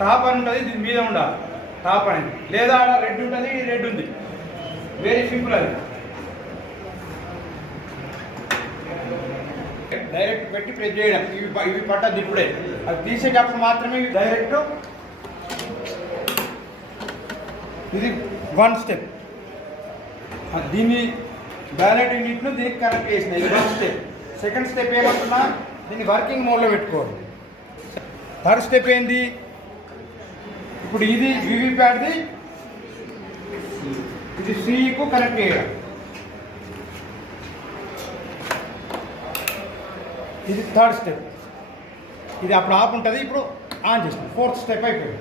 Top అని ఉంటుంది, దీని మీద ఉండాలి టాప్ అనేది, లేదా రెడ్ ఉంటుంది, రెడ్ ఉంది. వెరీ సింపుల్ అది. డైరెక్ట్ పెట్టి ప్రెస్ చేయడం, ఇవి పట్టద్దు ఇప్పుడే, అది తీసేటప్పుడు మాత్రమే డైరెక్ట్. ఇది వన్ స్టెప్, దీన్ని బ్యాలెట్ యూనిట్ను దీనికి కనెక్ట్ చేసిన, ఇది వన్ స్టెప్. సెకండ్ స్టెప్ ఏమంటున్నా, దీన్ని వర్కింగ్ మోడ్లో పెట్టుకోవాలి. థర్డ్ స్టెప్ ఏంది, ఇప్పుడు ఇది వివిప్యాట్ది, ఇది సిఈకు కనెక్ట్ చేయడం. ఇది థర్డ్ స్టెప్, ఇది అప్పుడు ఆఫ్ ఉంటుంది, ఇప్పుడు ఆన్ చేస్తాం. ఫోర్త్ స్టెప్ అయిపోయింది.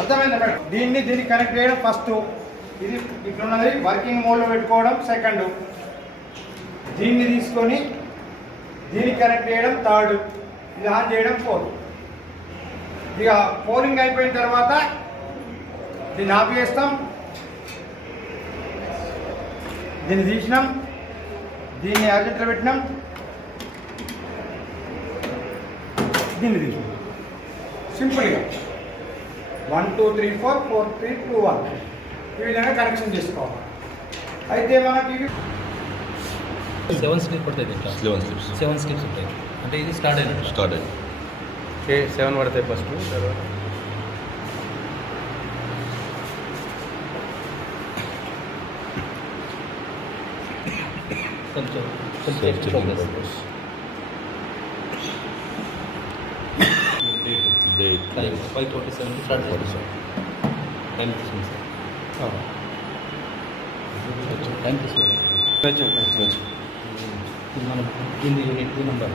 అర్థమైందా మేడం? దీనికి కనెక్ట్ చేయడం ఫస్ట్, ఇది ఇట్లున్నది వర్కింగ్ మోడ్లో పెట్టుకోవడం సెకండ్, దీన్ని తీసుకొని దీనికి కనెక్ట్ చేయడం థర్డ్, ఇది ఆన్ చేయడం ఫోర్త్. ఇక పోలింగ్ అయిపోయిన తర్వాత దీన్ని ఆఫ్ చేస్తాం, దీన్ని తీసినాం, దీన్ని అర్జెంట్లో పెట్టినాం, దీన్ని తీసినాం. సింపుల్గా 1 2 3 4 4 3 2 1 ఈ విధంగా కనెక్షన్ చేసుకోవాలి. అయితే మనకి 7 స్టెప్ పడుతుంది. 7 స్టెప్స్ ఉంటాయి. అంటే ఇది స్టార్ట్ అయింది. 7 పడతాయి ఫస్ట్, తర్వాత కొంచెం 5:47 స్టార్ట్ చేస్తాం. టైం తీసుకుంది సార్, టైం తీసుకోండి. మనం దీని unit number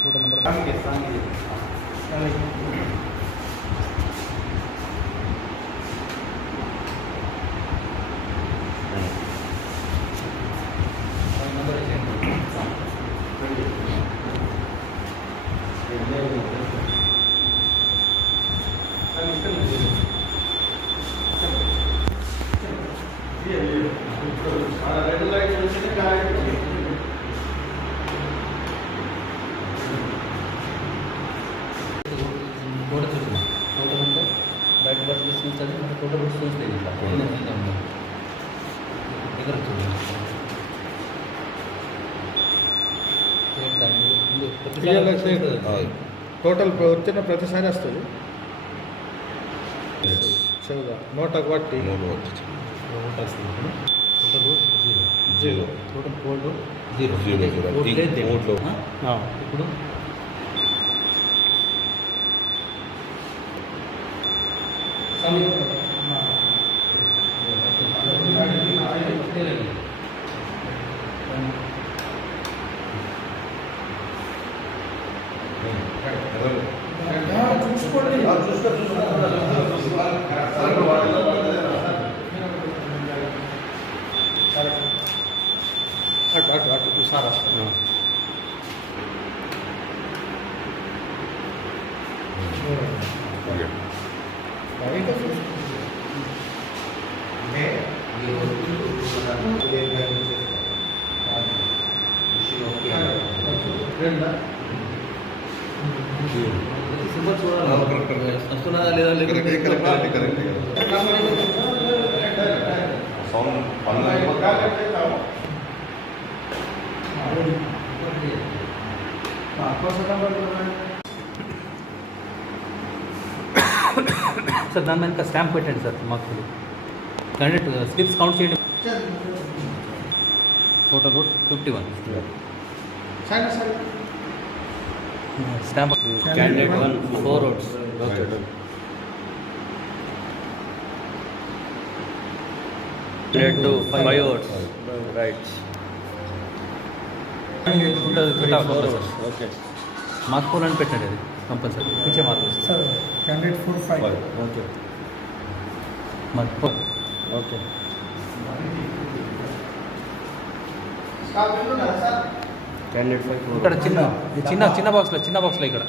photo number photo చూసిన ఫోటో అంటే బయట బస్సు చూస్తుంది, మన ఫోటో బస్సు చూస్తుంది. ఇట్లా దగ్గర టోటల్ వచ్చిన ప్రతిసారి వస్తుంది. నోట్ ఒకటి జీరో టోటల్ కోడ్ 0 ఇప్పుడు చూసుకోండి, అటు సార్ వస్తుంది. సింబల్ చూడాలి వస్తున్నదా లేదా సార్. దాని మీద స్టాంప్ పెట్టండి సార్. మాకు క్యాండిడేట్ స్లిప్స్ కౌంట్ చేయండి. Total route 51 stamp. Candidate 1 4 roads. Candidate 2 5 roads. Right. Okay, mark 4 అని పెట్టండి. అది కంపల్సరీ పిచ్చే mark sir. Candidate 4 5. Okay, mark 4. Okay. Candidate 5 ఇక్కడ చిన్న బాక్స్లో ఇక్కడ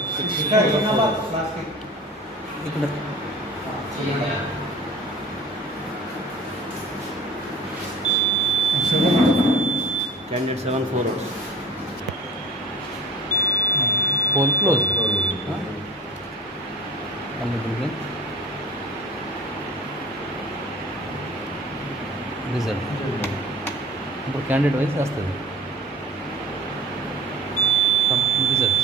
Candidate 7 4 hours. Poll close result ఇప్పుడు క్యాండిడేట్ వైజ్ వస్తుంది రిజల్ట్.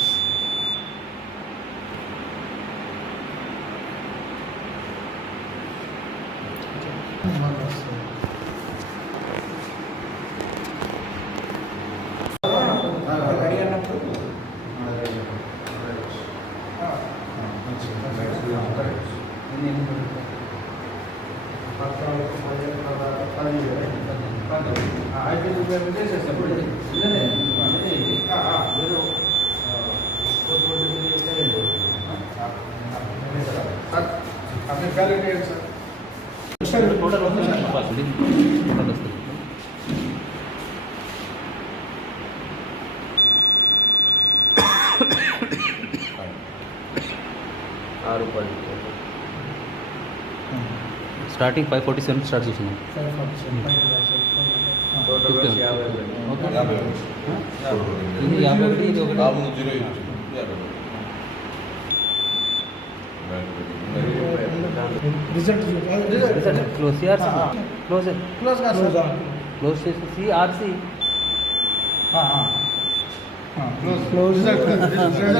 టోటల్ వస్తుంది స్టార్టింగ్ 547 స్టార్ట్ చేసింది. ఇది 51, ఇది ఒకటి. Result close CRC close close చేసి సిఆర్సి క్లోజ్ రిజల్ట్